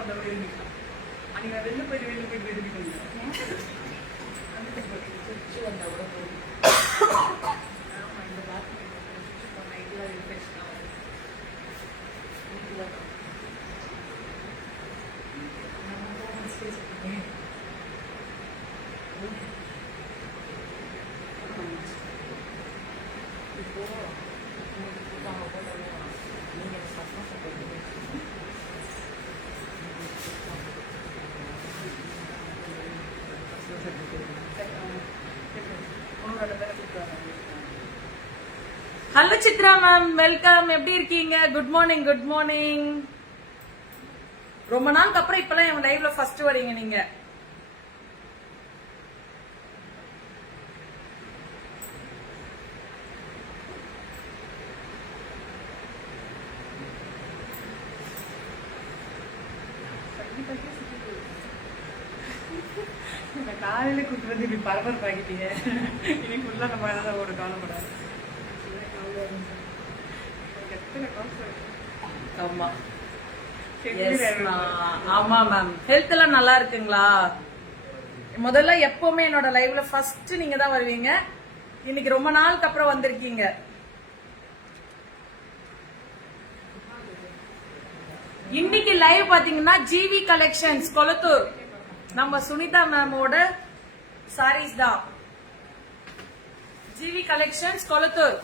அந்த விரும்பிக்கலாம். நீங்க வெளில போய் விரும்பிக்கணும். வந்தா கூட போதும். இந்த பாத்ரூம் நைட்ல ரிஃப்ரெஷ் ஆகும். இப்போ நீங்க ஹலோ சித்ரா மேம், வெல்கம். எப்படி இருக்கீங்க? Good morning. Good morning. ரொம்ப நாளுக்கு அப்புறம் இப்பெல்லாம் என் லைவ்ல ஃபர்ஸ்ட் வரீங்க நீங்க. காலையில கூட்டு வந்து இப்படி பரபரப்பாக்கிட்டீங்க. இனி ஃபுல்லா நம்ம ஏதாவது ஒரு காலப்படாது. ஆமா ஆமா மேம். ஹெல்த் எல்லாம் நல்லா இருக்குங்களா? முதல்ல எப்பவுமே என்னோட லைவ்ல ஃபர்ஸ்ட் நீங்க தான் வருவீங்க. இன்னைக்கு ரொம்ப நாளுக்கு அப்புறம் வந்திருக்கீங்க. இன்னைக்கு லைவ் பாத்தீங்கன்னா ஜிவி கலெக்ஷன்ஸ் கொளத்தூர் நம்ம சுனிதா மேமோட சாரீஸ் தான். GV collections Kolathur.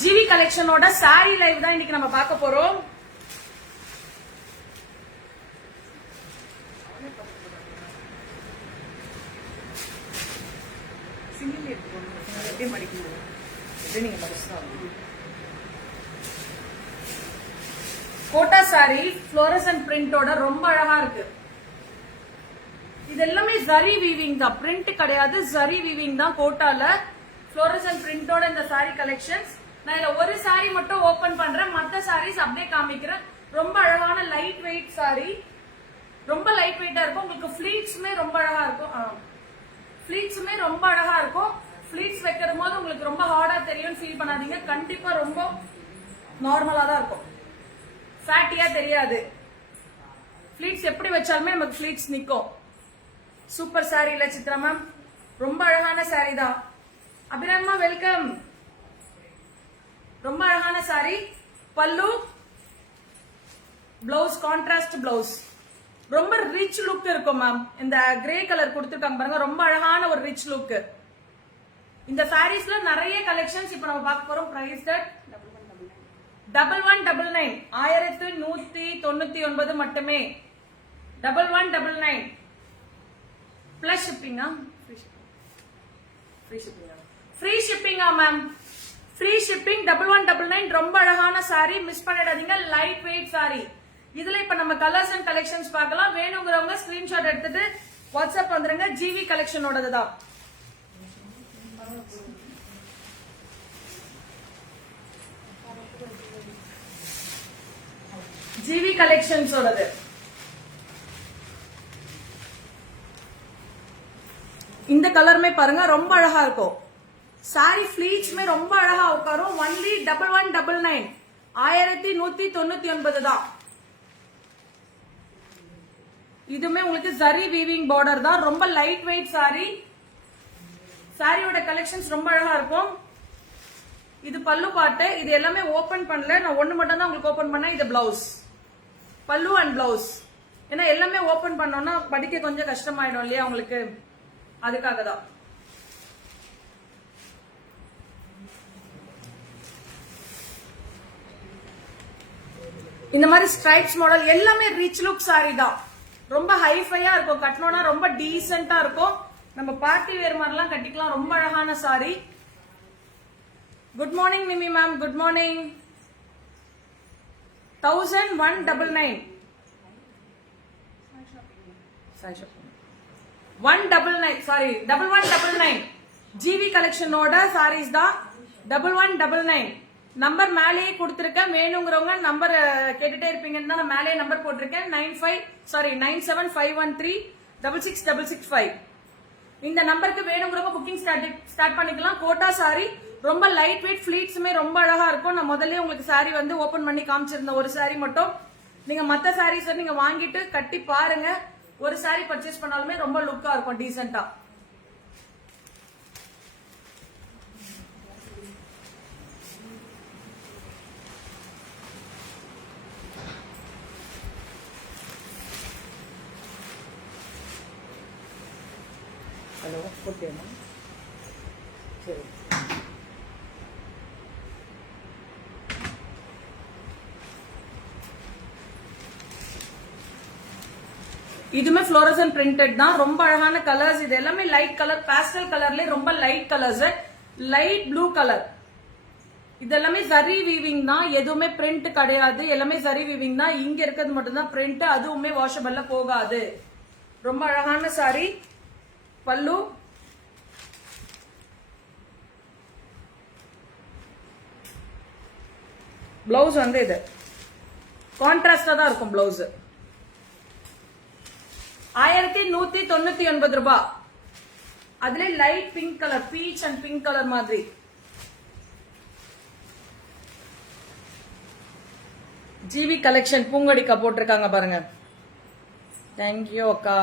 ஜிவி கலெக்ஷனோட சாரி லைவ் தான் இன்னைக்கு நம்ம பார்க்க போறோம். கோட்டா சாரி ஃப்ளோரசன்ட் பிரிண்டோட ரொம்ப அழகா இருக்கு. இது எல்லாமே ஜரி வீவிங் தான், பிரிண்ட் கிடையாது, ஜரி வீவிங் தான். கோட்டால ஃப்ளோரசன்ட் பிரிண்டோட இந்த சாரி கலெக்ஷன்ஸ். நான் இதுல ஒரு சாரி மட்டும் ஓபன் பண்றேன், மத்த சாரீஸ் அப்படியே காமிக்கிறேன். ரொம்ப அழகான லைட் வெயிட் சாரி, ரொம்ப லைட் வெயிட்டா இருக்கும். உங்களுக்கு ஃபிளீட்ஸுமே ரொம்ப அழகா இருக்கும். ஃபிளீட்ஸுமே ரொம்ப அழகா இருக்கும். ஃபிளீட்ஸ் வைக்கிற போது உங்களுக்கு ரொம்ப ஹார்டா தெரியும் ஃபீல் பண்ணாதீங்க. கண்டிப்பா ரொம்ப நார்மலா தான் இருக்கும், ஃபேட்டியா தெரியாது. ஃபிளீட்ஸ் எப்படி வச்சாலுமே நமக்கு ஃபிளீட்ஸ் நிக்கும். சூப்பர் சாரி இல்ல சித்ரா மேம்? ரொம்ப அழகான சாரி தான். அபிராமா வெல்கம். ரொம்ப அழகான சாரி. பல்லு, பிளவுஸ் கான்ட்ராஸ்ட் பிளவுஸ். ரொம்ப ரிச் லுக் இருக்கும் மேம். இந்த கிரே கலர் கொடுத்துருக்காங்க பாருங்க, ரொம்ப அழகான ஒரு ரிச் லுக். இந்த சாரீஸ்ல நிறைய கலெக்ஷன்ஸ் இப்ப நம்ம பார்க்க போறோம். பிரைஸ் தட் 1199 1199 மட்டுமே. 1199 பிளஸ் ஷிப்பிங்கா? ஃப்ரீ ஷிப்பிங்கா மேம்? Free shipping 1199. ரொம்ப அழகான சாரி, மிஸ் பண்ணிடாதீங்க. Light weight sari. இதுல இப்ப நம்ம கலர்ஸ் அண்ட் கலெக்ஷன்ஸ் பார்க்கலாம். வேணுங்கிறவங்க ஸ்கிரீன்ஷாட் எடுத்துட்டு வாட்ஸ்அப் வந்துருங்க. ஜிவி கலெக்ஷனோடது தான். ஜிவி கலெக்ஷன்ஸோடது. இந்த கலருமே பாருங்க ரொம்ப அழகா இருக்கும். சாரி ஃபிளீட்ஸ்மே ரொம்ப அழகா உட்காரும். ஒன்லி 1199 1199 தான். இதுமே உங்களுக்கு ஜரி வீவிங் பார்டர் தான். ரொம்ப லைட் வெயிட் சாரி. சாரியோட கலெக்ஷன்ஸ் ரொம்ப அழகா இருக்கும். இது பல்லு பாட்டு. இது எல்லாமே ஓபன் பண்ணல, நான் ஒண்ணு மட்டும் தான் உங்களுக்கு ஓபன் பண்ணேன். இது பிளவுஸ், பல்லு அண்ட் பிளவுஸ். ஏன்னா எல்லாமே ஓபன் பண்ணோம்னா படிக்க கொஞ்சம் கஷ்டமாயிடும் இல்லையா உங்களுக்கு, அதுக்காக தான். இந்த மாதிரி ஸ்ட்ரைப்ஸ் மாடல் எல்லாமே ரிச் லுக் சாரி தான். ரொம்ப ஹைஃபையா இருக்கும், கட்டணும்னா ரொம்ப டீசென்டா இருக்கும். நம்ம பார்ட்டி வேர் மாதிரிலாம் கட்டிக்கலாம். ரொம்ப அழகான சாரி. குட் மார்னிங் நிமி ma'am. Good morning. 1199 199 sari 1199 GV கலெக்ஷனோட சாரீஸ் தான். 1199 நம்பர் மேலேயே கொடுத்திருக்கேன். வேணுங்கிறவங்க நம்பர் கேட்டுட்டே இருப்பீங்கன்னு தான் நான் மேலேயே நம்பர் போட்டிருக்கேன். 97566665. இந்த நம்பருக்கு வேணுங்கிறவங்க புக்கிங் ஸ்டார்ட் பண்ணிக்கலாம். கோட்டா சாரி ரொம்ப லைட் வெயிட், ஃபிளீட்ஸுமே ரொம்ப அழகா இருக்கும். நான் முதல்ல உங்களுக்கு சாரி வந்து ஓபன் பண்ணி காமிச்சிருந்தேன். ஒரு சாரி மட்டும் நீங்க மத்த சாரீஸ் நீங்க வாங்கிட்டு கட்டி பாருங்க. ஒரு சாரி பர்ச்சேஸ் பண்ணாலுமே ரொம்ப லுக்கா இருக்கும், டீசென்டா. ஹலோ, ஓகேண்ணா, சரி. இதுமே ஃப்ளோரசன் பிரிண்டட் தான். ரொம்ப அழகான கலர்ஸ். இது எல்லாமே லைட் கலர், பாஸ்டல் கலர்ல ரொம்ப light colours, light blue colour. இது எல்லாமே ஜரி வீவிங் தான், எதுவுமே பிரிண்ட் கிடையாது. எல்லாமே ஜரி வீவிங் தான். இங்க இருக்கிறது மட்டும் தான் பிரிண்ட், அதுவுமே வாஷபிள்ல போகாது. ரொம்ப அழகான சாரி. பல்லு, பிளவுஸ் வந்து இது கான்ட்ராஸ்டா தான் இருக்கும். பிளவுஸ் 1199 ரூபாய். அதுல light pink colour, beach and pink colour மாதிரி. ஜிவி கலெக்ஷன் பூங்கொடிக்கா போட்டிருக்காங்க பாருங்க. தேங்க்யூ அக்கா.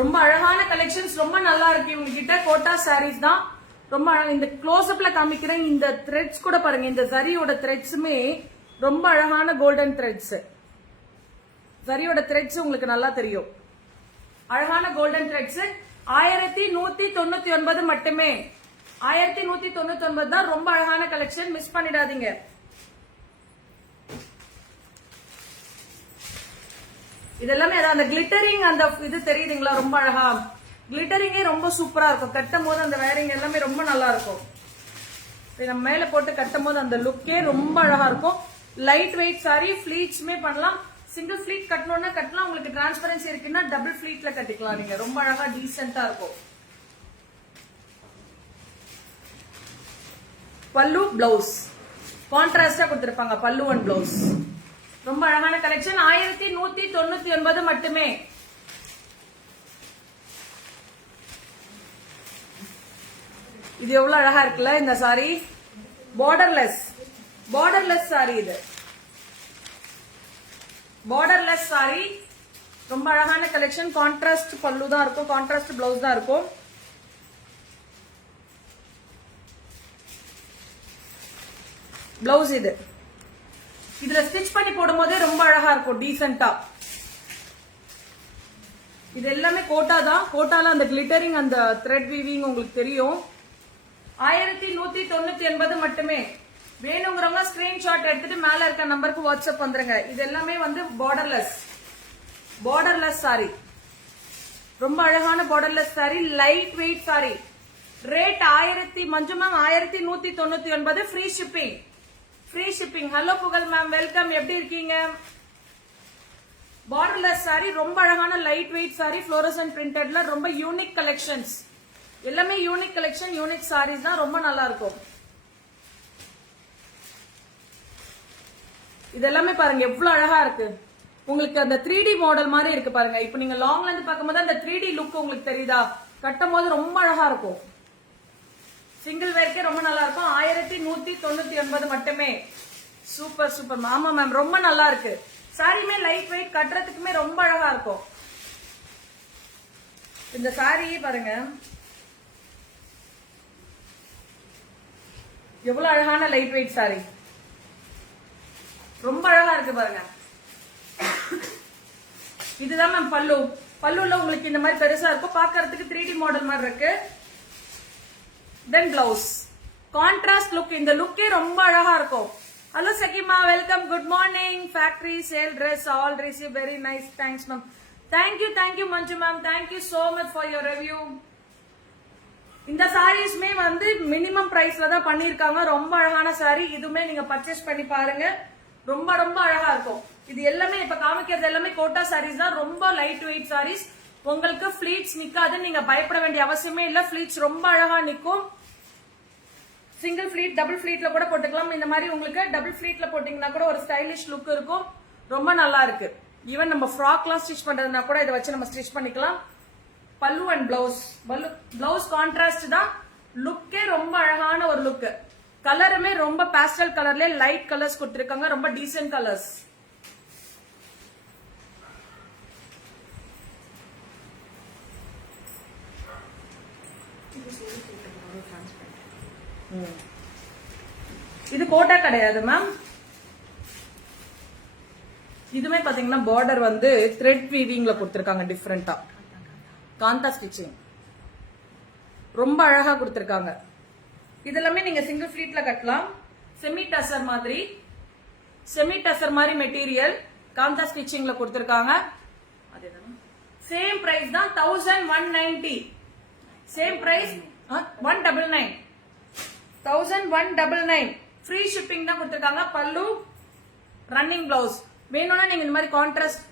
ரொம்ப அழகான கலெக்ஷன்ஸ், ரொம்ப நல்லா இருக்கு இவங்க கிட்ட. கோட்டா சாரீஸ் தான் ரொம்ப அழகா. இந்த க்ளோஸ் அப்ல காமிக்கிறேன். இந்த த்ரெட்ஸ் கூட பாருங்க. இந்த ஜரியோட த்ரெட்ஸுமே ரொம்ப அழகான கோல்டன் த்ரெட்ஸ். ஜரியோட த்ரெட்ஸ் உங்களுக்கு நல்லா தெரியும். அழகான கோல்டன் த்ரெட்ஸ். 1199 மட்டுமே. 1199 தான். ரொம்ப அழகான கலெக்ஷன், மிஸ் பண்ணிடாதீங்க. இதெல்லாமே அந்த கிளிட்டரிங், அந்த இது தெரியுதுங்களா, ரொம்ப அழகா. கிளிட்டரிங்கே ரொம்ப சூப்பரா இருக்கும். கட்டும் போது அந்த வேரிங் எல்லாமே ரொம்ப நல்லா இருக்கும். நம்ம மேல போட்டு கட்டும் போது அந்த லுக்கே ரொம்ப அழகா இருக்கும். லைட் வெயிட் சாரி, ஃபிளீட்ஸ்மே பண்ணலாம். சிங்கிள் ஃபிளீட் கட்டணும்னா கட்டலாம். உங்களுக்கு டிரான்ஸ்பரன்சி இருக்குன்னா டபுள் ஃபிளீட்ல கட்டிக்கலாம். நீங்க ரொம்ப அழகா டீசென்டா இருக்கும். பல்லு, பிளவுஸ் கான்ட்ராஸ்டா கொடுத்திருப்பாங்க. பல்லு அண்ட் பிளவுஸ். ரொம்ப அழகான கலெக்ஷன். 1199 மட்டுமே. இது எவ்வளவு அழகா இருக்குல்ல இந்த சாரி. Borderless sorry. இது பார்டர்லெஸ் சாரி. ரொம்ப அழகான கலெக்ஷன். கான்ட்ராஸ்ட் பல்லு தான் இருக்கும், கான்ட்ராஸ்ட் பிளவுஸ் தான் இருக்கும். பிளவுஸ் இது. இதுல ஸ்டிச் பண்ணி போடும் போதே ரொம்ப அழகா இருக்கும், டீசென்டா. இது எல்லாமே கோட்டா தான். கோட்டால அந்த கிளிட்டரிங், அந்த த்ரெட் வீவிங் உங்களுக்கு தெரியும். 1199 மட்டுமே. வேணுங்கிறவங்க ஸ்கிரீன்ஷாட் எடுத்துட்டு மேல இருக்க நம்பருக்கு வாட்ஸ்அப் வந்துருங்க. இது எல்லாமே வந்து பார்டர்லெஸ் சாரி. ரொம்ப அழகான borderless sorry, light weight sorry. Rate 1000 மஞ்சு மேம் 1199. Free shipping. ஹலோ புகழ் மேம், வெல்கம். எப்படி இருக்கீங்க? பார்டர்லெஸ் சாரி, ரொம்ப அழகான லைட் வெயிட் சாரி, ஃப்ளோரசன்ட் பிரிண்டட்ல ரொம்ப யூனிக் கலெக்ஷன்ஸ். எல்லாமே யூனிக் கலெக்ஷன், யூனிக் சாரீஸ் தான். ரொம்ப நல்லா இருக்கும். இதெல்லாமே பாருங்க எவ்வளவு அழகா இருக்கு. உங்களுக்கு அந்த 3D மாடல் மாதிரி இருக்கு பாருங்க. இப்ப நீங்க லாங்ல இருந்து பார்க்கும்போது அந்த 3D லுக் உங்களுக்கு தெரியுதா? கட்டும் போது ரொம்ப அழகா இருக்கும். சிங்கிள் வேர்க்கே ரொம்ப நல்லா இருக்கும். 1199 மட்டுமே. சூப்பர். ஆமா மேம், ரொம்ப நல்லா இருக்கு. சாரியுமே லைட் வெயிட், கட்டுறதுக்குமே ரொம்ப அழகா இருக்கும். இந்த சாரியே பாருங்க எவ்வளவு அழகான லைட் வெயிட் சாரி. ரொம்ப அழகா இருக்கு பாருங்க. இதுதான் மேம் பல்லுல உங்களுக்கு இந்த மாதிரி பெருசா இருக்கும். பாக்குறதுக்கு 3D மாடல் மாதிரி இருக்கு. Then blouse contrast look. இந்த லுக்கே ரொம்ப அழகா இருக்கும். ஹலோ சகிமா, welcome. Good morning. Factory sale dress all receive. Very nice. Thanks ma'am. Thank you Manju ma'am. Thank you so much for your review. இந்த சாரீஸ்மே வந்து மினிமம் பிரைஸ்ல தான் பண்ணிருக்காங்க. ரொம்ப அழகான சாரி. இதுமே நீங்க பர்ச்சேஸ் பண்ணி பாருங்க. ரொம்ப அழகா இருக்கும். இது எல்லாமே இப்ப காமிக்கிறது எல்லாமே கோட்டா சாரீஸ் தான். ரொம்ப லைட் வெயிட் சாரீஸ். உங்களுக்கு ஃபிளீட்ஸ் நிக்காது, நீங்க பயப்பட வேண்டிய அவசியமே இல்ல. ஃபிளீட்ஸ் ரொம்ப அழகா நிக்கும். சிங்கிள் ஃபிளீட், டபுள் ஃபிளீட்ல கூட போட்டுக்கலாம். இந்த மாதிரி உங்களுக்கு டபுள் ஃபிளீட்ல போட்டீங்கன்னா கூட ஒரு ஸ்டைலிஷ் லுக் இருக்கும். ரொம்ப நல்லா இருக்கு. ஈவன் நம்ம ஃப்ராக்லாம் ஸ்டிச் பண்றதுனா கூட இதை வச்சு நம்ம ஸ்டிச் பண்ணிக்கலாம். பல்லு அண்ட் பிளவுஸ், பிளவுஸ் கான்ட்ராஸ்ட் தான். லுக்கே ரொம்ப அழகான ஒரு லுக். கலருமே ரொம்ப பேஸ்டல் கலர்ல லைட் கலர்ஸ் கொடுத்திருக்காங்க. ரொம்ப டீசென்ட் கலர்ஸ். இது கோட்டா கிடையாது மேம். இதுமே பாத்தீங்கன்னா பார்டர் வந்து த்ரெட் வீவிங்ல கொடுத்திருக்காங்க. டிஃபரெண்டா காந்தா ஸ்டிச்சிங் ரொம்ப அழகா கொடுத்திருக்காங்க. இதெல்லாமே நீங்க சிங்கிள் ஃபிளீட்ல கட்டலாம். செமி டசர் மாதிரி மெட்டீரியல் காந்தா ஸ்டிச்சிங்ல கொடுத்திருக்காங்க. சேம் பிரைஸ் தான் 1190. Same price 199. 1199 ஃப்ரீ ஷிப்பிங் தான் கொடுத்திருக்காங்க. பல்லு, ரன்னிங் பிளவுஸ். வேணும்னா நீங்க இந்த மாதிரி கான்ட்ராஸ்ட்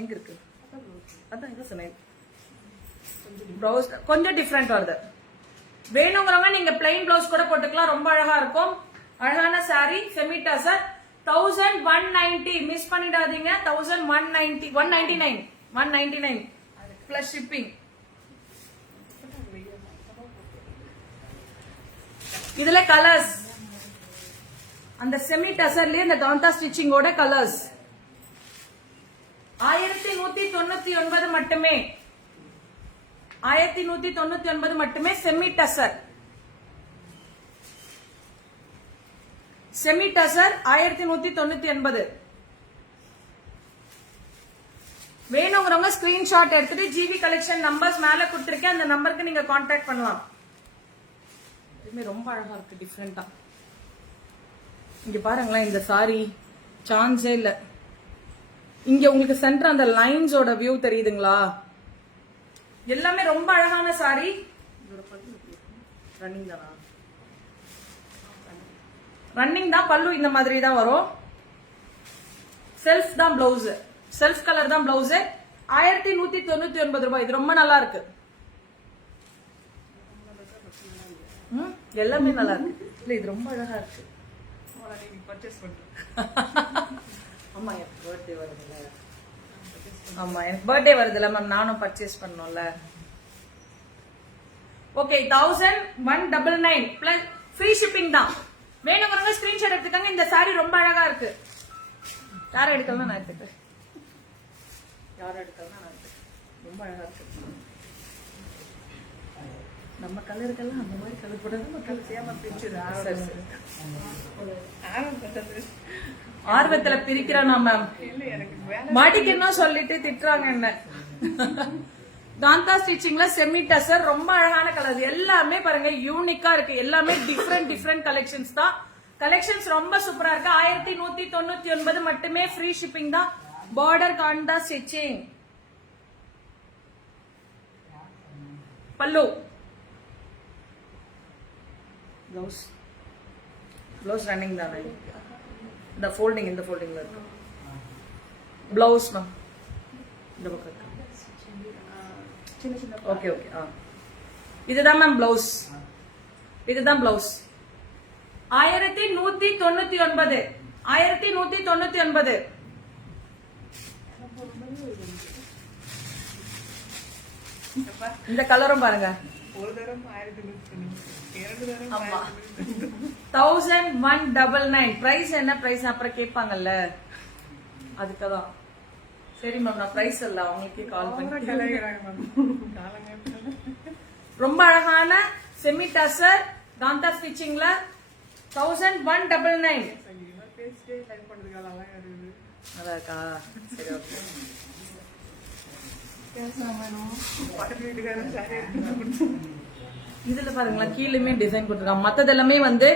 எங்க இருக்கு அதான் இது சொன்னேன். பிளவுஸ் கொஞ்சம் டிஃபரெண்ட் வருது. வேணுங்கிறவங்க நீங்க பிளைன் பிளவுஸ் கூட போட்டுக்கலாம். ரொம்ப அழகா இருக்கும். அழகான சாரி செமி டசர். 1190 மிஸ் பண்ணிடாதீங்க. 1190 199 பிளஸ் ஷிப்பிங். இதுல கலர்ஸ் அந்த செமி டசர்லயே இந்த காந்தா ஸ்டிச்சிங்கோட கலர்ஸ் 1199 மட்டுமே. 1199 மட்டுமே. செமி டசர் 1199. வேணுங்கிறவங்க ஸ்கிரீன்ஷாட் எடுத்துட்டு ஜிவி கலெக்ஷன் நம்பர்ஸ் மேல கொடுத்திருக்கேன். அந்த நம்பருக்கு நீங்க கான்டாக்ட் பண்ணலாம். ரொம்ப அழகா இருக்கு. டிஃபரெண்டா இங்க பாருங்களேன். இந்த சாரி சான்ஸே இல்ல. இங்க உங்களுக்கு சென்டர் அந்த லைன்ஸோட வியூ தெரியுதுங்களா? எல்லாமே ரொம்ப அழகான சாரி. ரன்னிங் தான். பல்லு இந்த மாதிரி தான் வரும். செல்ஃப் தான் பிளவுஸ். செல்ஃப் கலர் தான் பிளவுஸ். 1199 ரூபாய். இது ரொம்ப நல்லா இருக்கு. எல்லாமே நல்லா இருக்கு. இல்ல இது ரொம்ப அழகா இருக்கு. ஆமா எனக்கு பர்த்டே வருதுல்ல. ஆமா எனக்கு பர்த்டே வருதுல்ல மேம். நானும் பர்ச்சேஸ் பண்ணோம்ல. ஓகே 1199 பிளஸ் ஃப்ரீ ஷிப்பிங் தான். வேணுங்கிறவங்க ஸ்கிரீன்ஷாட் எடுத்துக்கோங்க. இந்த சாரி ரொம்ப அழகா இருக்கு. யாரும் எடுக்கலாம் நான் எடுத்துக்கிறேன். யாரும் எடுக்கலாம் நான் எடுத்துக்கிறேன். ரொம்ப அழகா இருக்கு. நம்ம கலருக்கெல்லாம் அந்த மாதிரி கலர் போட்டது கலர் சேம பிரிச்சுது. ஆர்வத்துல பிரிக்கிறானா மேம்? மடிக்கணும் சொல்லிட்டு திட்டுறாங்க என்ன. காந்தா ஸ்டிச்சிங்ல செமி டசர் ரொம்ப அழகான கலர். எல்லாமே பாருங்க யூனிக்கா இருக்கு. எல்லாமே டிஃபரெண்ட் கலெக்ஷன்ஸ் தான். கலெக்ஷன்ஸ் ரொம்ப சூப்பரா இருக்கு. 1199 மட்டுமே. ஃப்ரீ ஷிப்பிங் தான். Border kantha stitching. பல்லு, பிளவுஸ் ரன்னிங் தானே. இந்த ஃபோல்டிங் இந்த ஃபோல்டிங்ல இருக்கு. பிளவுஸ் மேம் இந்த பக்கம். Okay okay. இதுதான் மேம் பிளவுஸ். இதுதான் பிளவுஸ். 1199. 1199. இந்த கலரும் பாருங்க. 1199 பிரைஸ் என்ன பிரைஸ் அப்புறம் கேட்பாங்கல்ல, அதுக்குதான். சரி மேம் நான் பிரைஸ் இல்ல அவங்களுக்கே கால் பண்ணி. ரொம்ப அழகான செமி டசர் காந்தா ஸ்டிச்சிங்ல 1199. நல்லா இருக்கா? சரி ஓகே. இதுல பாருங்களா கீழேயுமே டிசைன் கொடுத்துருக்காங்க. மத்தது எல்லாமே வந்து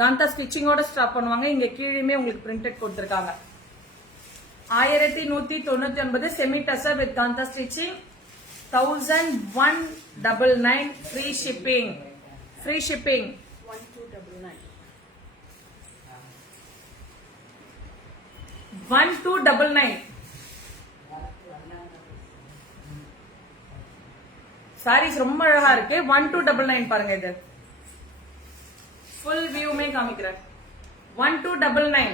காந்தா ஸ்டிச்சிங்கோட ஸ்டாப் பண்ணுவாங்க. இங்க கீழேயுமே உங்களுக்கு பிரிண்டட் கொடுத்துருக்காங்க. 1199 semi tussar with kantha stitching. 1199 free shipping. Free shipping 1299. Saris ரொம்ப அழகா இருக்கு. 1299 பாருங்க. இது ஃபுல் வியூமே காமிக்கிறேன். 1299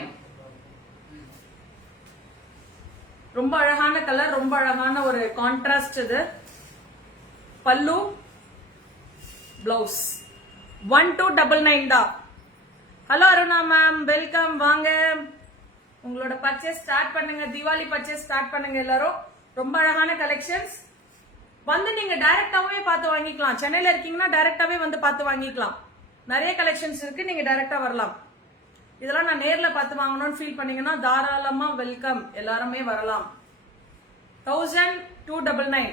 ரொம்ப அழகான கலர், ரொம்ப அழகான ஒரு கான்ட்ராஸ்ட். இது பல்லு, பிளவுஸ். 1299 தான். Hello Aruna ma'am, welcome. வாங்க, உங்களோட பர்ச்சேஸ் ஸ்டார்ட் பண்ணுங்க. தீபாவளி பர்ச்சேஸ் ஸ்டார்ட் பண்ணுங்க எல்லாரும். ரொம்ப அழகான கலெக்ஷன்ஸ். வந்து நீங்க டைரக்டாவே பார்த்து வாங்கிக்கலாம். சென்னையில இருக்கீங்கன்னா டைரக்டாவே வந்து பார்த்து வாங்கிக்கலாம். நிறைய கலெக்ஷன்ஸ் இருக்கு, நீங்க டைரக்டா வரலாம். இதெல்லாம் நான் நேர்ல பார்த்து வாங்கணும்னு ஃபீல் பண்ணீங்கன்னா தாராளமா வெல்கம், எல்லாருமே வரலாம். 1299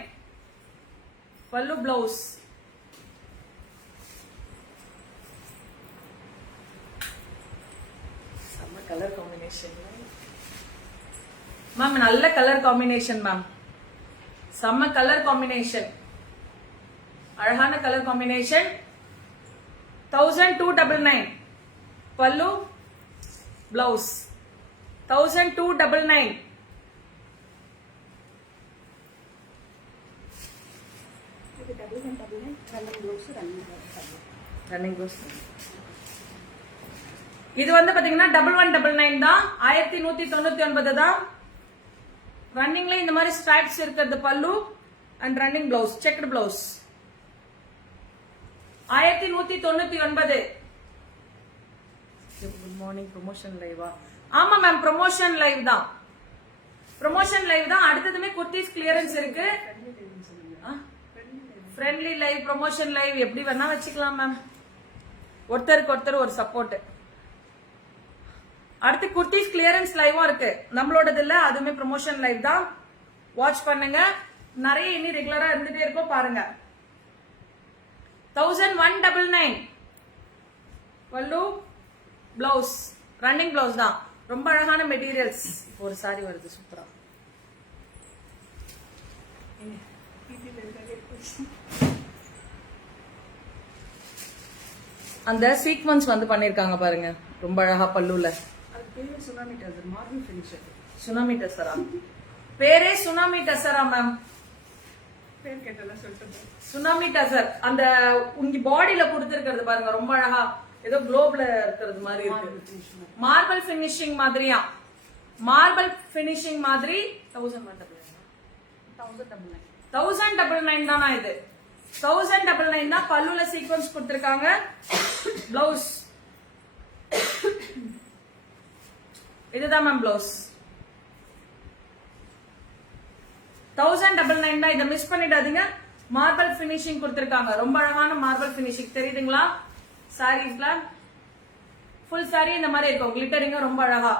பல்லு, பிளவுஸ். செம்ம கலர் காம்பினேஷன் மேம், நல்ல கலர் காம்பினேஷன் மேம். செம்ம கலர் காம்பினேஷன், அழகான கலர் காம்பினேஷன். 1299 பல்லு, பிளவுஸ். 1299 running blouse. இது வந்து பாத்தீங்கன்னா 1199 தான். 1199 தான். ரன்னிங்ல இந்த மாதிரி ஸ்ட்ரைப்ஸ் இருக்கிறது பல்லு and running blouse, checked blouse. 1199. Good morning. Promotion லைவா? ஆமா மேம், ப்ரொமோஷன் லைவ் தான். ப்ரொமோஷன் லைவ் தான். அடுத்ததுமே குர்த்திஸ் கிளியரன்ஸ் இருக்கு. ஃப்ரெண்ட்லி லைவ், ப்ரொமோஷன் லைவ் எப்படி வேணா வச்சுக்கலாம் மேம். ஒருத்தருக்கு ஒருத்தர் ஒரு சப்போர்ட். அடுத்து குர்த்திஸ் கிளியரன்ஸ் லைவும் இருக்கு. நம்மளோடது இல்ல, அதுவுமே ப்ரொமோஷன் லைவ் தான். வாட்ச் பண்ணுங்க. நிறைய இனி ரெகுலரா இருந்துட்டே இருக்கும், பாருங்க. 1199 பல்லு, பிளவுஸ். ரன்னிங் பிளவுஸ் தான். ரொம்ப அழகான மெட்டீரியல்ஸ். ஒரு சாரி வருது சூப்பரா. அந்த சீக்வன்ஸ் வந்து பண்ணிருக்காங்க பாருங்க, ரொம்ப அழகா பல்லுல. சுனாமி டசரா பேரே சுனாமி டசரா மேம். சுனாமி டசர். அந்த உங்க பாடியில கொடுத்திருக்கிறது பாருங்க, ரொம்ப அழகா ஏதோ குளோப்ல இருக்கிறது மாதிரி இருக்கு. மார்பிள் பினிஷிங் மாதிரியா? மார்பிள் பினிஷிங் மாதிரி. 1099 தானா இது? 1099 தான். பல்லுல சீக்வன்ஸ் கொடுத்திருக்காங்க. பிளவுஸ் இதுதான் மேம் பிளவுஸ். 1099 தான். இதை மிஸ் பண்ணிடாதீங்க. மார்பிள் பினிஷிங் கொடுத்திருக்காங்க. ரொம்ப அழகான மார்பிள் பினிஷிங் தெரியுதுங்களா? சாரீஸ்ல ஃபுல் சாரி இந்த மாதிரி இருக்கும். கிளிட்டரிங்க ரொம்ப அழகா.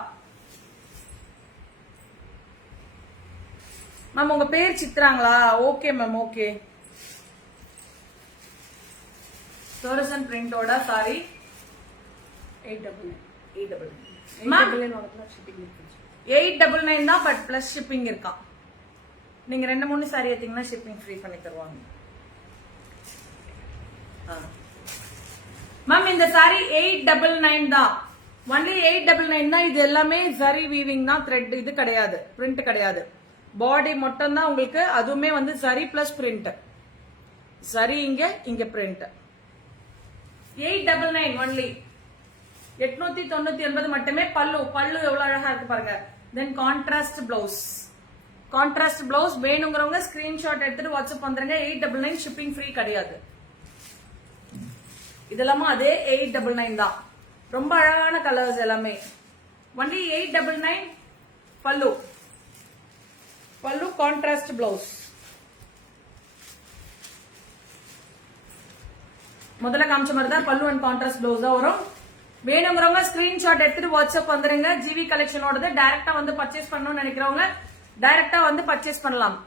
மேம் உங்க பேர் சித்ராங்களா? Okay ma'am, okay. ஃப்ளோரசன்ட் பிரிண்டோட சாரி 899 தான். பட் பிளஸ் ஷிப்பிங் இருக்கா. நீங்க 2-3 சாரி ஏத்தீங்கன்னா ஷிப்பிங் ஃப்ரீ பண்ணி தருவாங்க. மேம் இந்த சாரி 899 தான். ஒன்லி 899 தான். இது எல்லாமே சரி வீவிங் தான், த்ரெட் இது கிடையாது, பிரிண்ட் கிடையாது. பாடி மட்டும் தான் உங்களுக்கு. அதுவுமே வந்து சரி பிளஸ் பிரிண்ட். சரி இங்க பிரிண்ட். 899 ஒன்லி. 899 மட்டுமே. பல்லு எவ்வளவு அழகா இருக்கு பாருங்க. தென் கான்ட்ராஸ்ட் பிளவுஸ். கான்ட்ராஸ்ட் பிளவுஸ் வேணுங்கிறவங்க ஸ்கிரீன்ஷாட் எடுத்துட்டு வாட்ஸ்அப் பண்றீங்க. 899 ஷிப்பிங் ஃப்ரீ கிடையாது. இதெல்லாமா அதே 899 தான். ரொம்ப அழகான கலர்ஸ் எல்லாமே. ஒன்லி 899 பல்லு. Contrast blouse. முதல்ல காமிச்ச மாதிரி தான் பல்லு அண்ட் கான்ட்ராஸ்ட் பிளவுஸ் தான் வரும். வேணுங்கிறவங்க ஸ்கிரீன்ஷாட் எடுத்துட்டு வாட்ஸ்அப் வந்துருங்க. ஜிவி கலெக்ஷனோடது டைரக்டா வந்து பர்ச்சேஸ் பண்ணணும்னு நினைக்கிறவங்க டைரக்டா வந்து பர்ச்சேஸ் பண்ணலாம்.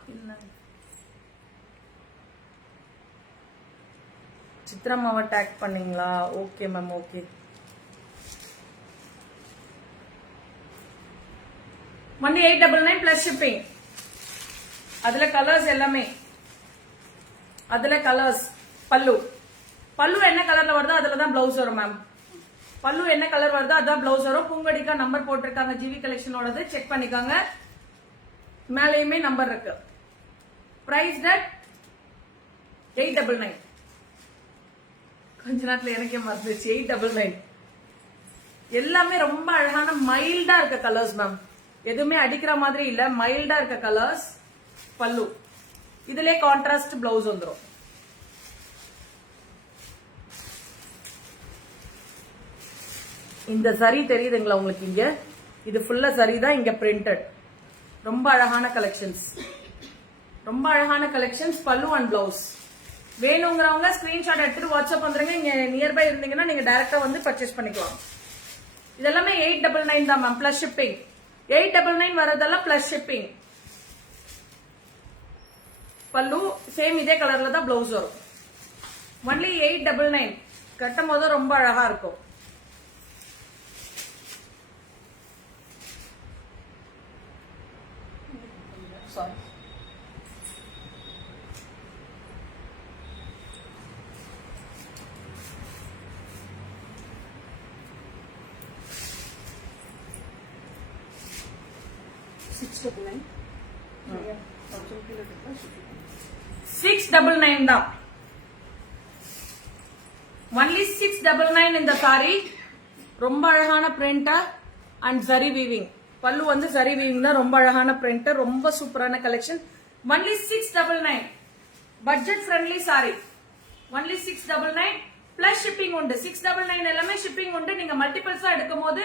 சித்ரம்மாவை டேக் பண்ணீங்களா? Okay ma'am, okay. Only 899 plus shipping. அதுல கலர்ஸ் எல்லாமே. அதுல கலர்ஸ். பல்லு என்ன கலர்ல வருதோ அதுலதான் பிளவுஸ் வரும் மேம். பல்லு என்ன கலர் வருதோ அதான் பிளவுஸ் வரும். பூங்கடிக்கா நம்பர் போட்டிருக்காங்க ஜிவி கலெக்ஷனோடது, செக் பண்ணிக்காங்க. மேலேயுமே நம்பர் இருக்கு. Price that 899. கொஞ்ச நேரத்துல எனக்கே மறந்துச்சு. 899. எல்லாமே ரொம்ப அழகான மைல்டா இருக்க கலர்ஸ் மேம். எதுவுமே அடிக்கிற மாதிரி இல்ல, மைல்டா இருக்க கலர்ஸ். பல்லு இதுல கான்ட்ராஸ்ட் பிளவுஸ் வந்துரும். இந்த சரி தெரியுதுங்களா உங்களுக்கு? இங்க இது ஃபுல்லா சரி தான், இங்க பிரிண்டட். ரொம்ப அழகான கலெக்ஷன்ஸ், ரொம்ப அழகான கலெக்ஷன்ஸ். பல்லு அண்ட் பிளவுஸ் வேணுங்கிறவங்க ஸ்கிரீன்ஷாட் எடுத்துட்டு வாட்ஸ்அப் பண்றீங்க. இங்க நியர்பை இருந்தீங்கன்னா நீங்க டைரக்டா வந்து பர்ச்சேஸ் பண்ணிக்கலாம். இதெல்லாமே 899 தான் மேம், பிளஸ் ஷிப்பிங். 899 வரதெல்லாம் பிளஸ் ஷிப்பிங். பல்லு சேம் இதே கலர்ல தான் பிளவுஸ் வரும். ஒன்லி 899. கட்டும் போது ரொம்ப அழகா இருக்கும். Sorry. $699 தான். ஒன்லி 699 இந்த சாரி. ரொம்ப அழகான பிரிண்ட் அண்ட் சரி வீவிங். பல்லு வந்து சரி வீவிங் தான். ரொம்ப அழகான பிரிண்ட், ரொம்ப சூப்பரான collection. Only 699. Budget friendly sorry. Only 699 plus shipping உண்டு. 699 எல்லாமே ஷிப்பிங் உண்டு. நீங்க மல்டிபிள்ஸா எடுக்கும் போது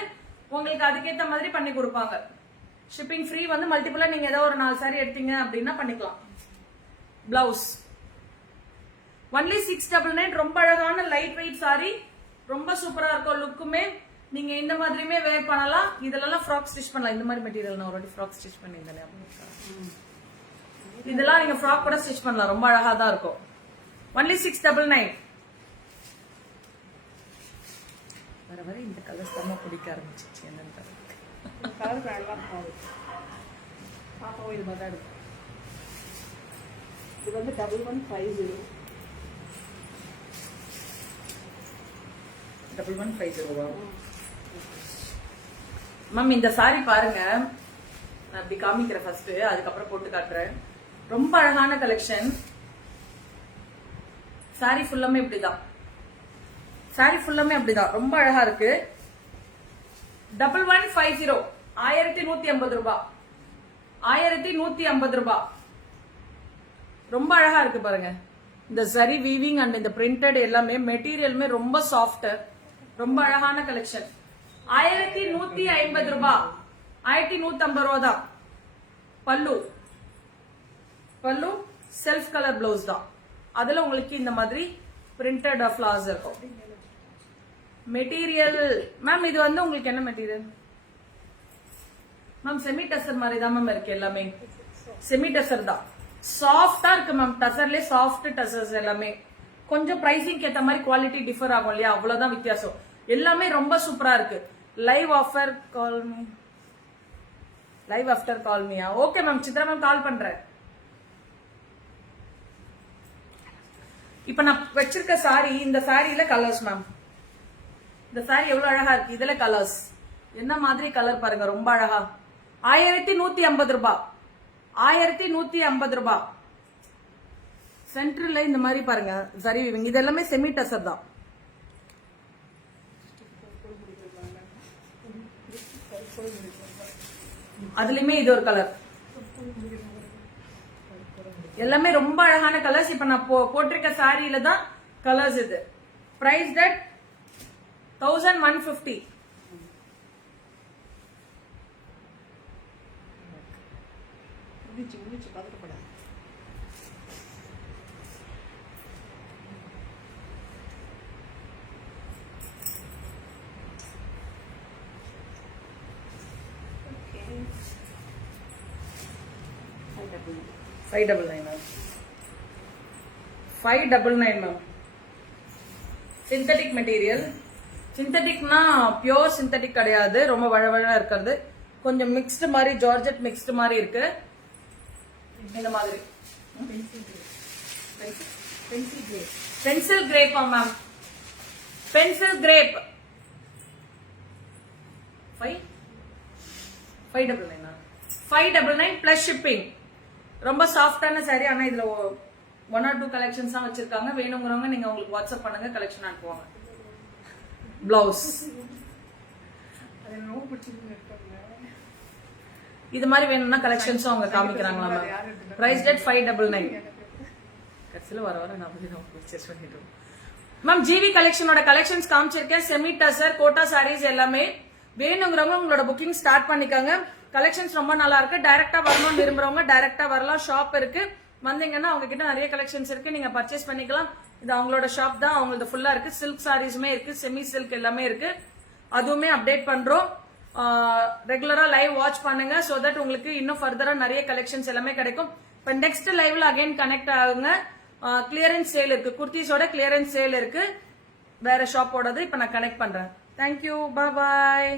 உங்களுக்கு அதுக்கேற்ற மாதிரி பண்ணி கொடுப்பாங்க. ஷிப்பிங் ஃப்ரீ வந்து மல்டிபிளா நீங்க ஏதோ ஒரு 4 சாரி எடுத்தீங்க அப்படின்னா பண்ணிக்கலாம். Blouse only 699. ரொம்ப அழகான லைட் வெயிட் சாரி, ரொம்ப சூப்பரா இருக்கும். லுக்குமே நீங்க இந்த மாதிரியுமே வேர் பண்ணலாம். இதெல்லாம் ஃப்ராக் ஸ்டிச் பண்ணலாம். இந்த மாதிரி மெட்டீரியல் நான் ஆல்ரெடி ஃப்ராக் ஸ்டிச் பண்ணியிருந்தேன். இதெல்லாம் நீங்க ஃப்ராக் கூட ஸ்டிச் பண்ணலாம். ரொம்ப அழகா தான் இருக்கும். ஒன்லி 699. வர வர இந்த கலர்ஸ் தான் பிடிக்க ஆரம்பிச்சிச்சு. என்னன்னு கலர் பாப்பாவும் இது மாதிரி இருக்கும். இது வந்து 1150. 1150 மேம். இந்த சாரி பாருங்க, நான் இப்படி காமிக்கிறேன் ஃபர்ஸ்ட், அதுக்கப்புறம் போட்டு காட்டுறேன். ரொம்ப அழகான கலெக்ஷன். சாரி ஃபுல்லாமே இப்படிதான். சாரி ஃபுல்லாமே அப்படிதான். ரொம்ப அழகா இருக்கு. 1150. 1150 ரூபாய். 1150 ரூபாய். ரொம்ப அழகா இருக்கு பாருங்க. இந்த சரி வீவிங் அண்ட் இந்த பிரிண்டட் எல்லாமே மெட்டீரியலுமே ரொம்ப சாஃப்ட். ரொம்ப அழகான கலெக்ஷன். 1150 ரூபாய். 1150 ரூபாய் தான். பல்லு பல்லு செல்ஃப் கலர் பிளவுஸ் தான். அதுல உங்களுக்கு இந்த மாதிரி பிரிண்டட் ஃபிளார்ஸ் இருக்கும். மெட்டீரியல் மேம் இது வந்து உங்களுக்கு என்ன மெட்டீரியல் மேம்? செமி டசர் மாதிரி தான் மேம் இருக்கு. எல்லாமே செமி டசர் தான். சாஃப்டா இருக்கு மேம். டசர்லயே சாஃப்ட் டசர்ஸ் எல்லாமே. கொஞ்சம் பிரைசிங் ஏத்த மாதிரி குவாலிட்டி டிஃபர் ஆகும் இல்லையா, அவ்வளவுதான் வித்தியாசம். எல்லாமே ரொம்ப சூப்பரா இருக்கு. Live offer call me. Live after call மீயா? Okay ma'am, Chitra ma'am call பண்றேன். இப்ப நான் வச்சிருக்க சாரி, இந்த சாரியில கலர்ஸ் மேம். இந்த சாரி எவ்வளவு அழகா இருக்கு. இதுல கலர்ஸ் என்ன மாதிரி கலர் பாருங்க, ரொம்ப அழகா. 1150 ரூபாய். 1150 ரூபாய். சென்டர்ல இந்த மாதிரி பாருங்க சரி வீவிங். இது எல்லாமே செமி டசர் தான். அதுலயுமே இது ஒரு கலர். எல்லாமே ரொம்ப அழகான கலர்ஸ். இப்ப நான் போட்டிருக்க சாரியில தான் கலர்ஸ். இது price that 1150. $599 ma'am. Synthetic material. சிந்தட்டிக்னா பியோர் சிந்தட்டிக் கிடையாது. ரொம்ப வழவழா இருக்கிறது. கொஞ்சம் மிக்ஸ்டு மாதிரி, ஜார்ஜெட் மிக்ஸ்டு மாதிரி இருக்கு. இந்த மாதிரி பென்சில் கிரேப்பா ma'am? Pencil crepe 599 plus shipping. ரொம்ப சாஃப்டான சாரி. ஆனா இதுல 1 or 2 கலெக்ஷன்ஸ் தான் வச்சிருக்காங்க. வேணுங்கிறவங்க நீங்க உங்களுக்கு வாட்ஸ்அப் பண்ணுங்க, கலெக்ஷன் அனுப்புவாங்க. பிளவுஸ் இது மாதிரி வேணும்னா கலெக்ஷன்ஸும் அவங்க காமிக்கிறாங்களா மேம்? Price date 599. கடைசியில் வர வர நான் பர்ச்சேஸ் பண்ணிடுவோம் மேம். ஜிவி கலெக்ஷனோட கலெக்ஷன்ஸ் காமிச்சிருக்கேன். செமி டசர் கோட்டா சாரீஸ் எல்லாமே வேணுங்கிறவங்க உங்களோட புக்கிங் ஸ்டார்ட் பண்ணிக்கோங்க. கலெக்ஷன்ஸ் ரொம்ப நல்லா இருக்கு. டைரக்டா வரணும்னு விரும்புறவங்க டைரக்டா வரலாம். ஷாப் இருக்கு, வந்தீங்கன்னா அவங்க கிட்ட நிறைய கலெக்ஷன்ஸ் இருக்கு, நீங்க பர்ச்சேஸ் பண்ணிக்கலாம். இது அவங்களோட ஷாப் தான், அவங்களது ஃபுல்லா இருக்கு. சில்க் சாரீஸுமே இருக்கு, செமி சில்க் எல்லாமே இருக்கு. அதுவுமே அப்டேட் பண்றோம். ரெகுலரா லைவ் வாட்ச் பண்ணுங்க, சோ தட் உங்களுக்கு இன்னும் ஃபர்தரா நிறைய கலெக்ஷன்ஸ் எல்லாமே கிடைக்கும். இப்ப நெக்ஸ்ட் லைவ்ல அகைன் கனெக்ட் ஆகுங்க. கிளியரன்ஸ் சேல் இருக்கு, குர்த்திஸோட கிளியரன்ஸ் சேல் இருக்கு, வேற ஷாப்போடது. இப்ப நான் கனெக்ட் பண்றேன். தேங்க்யூ, பாய்.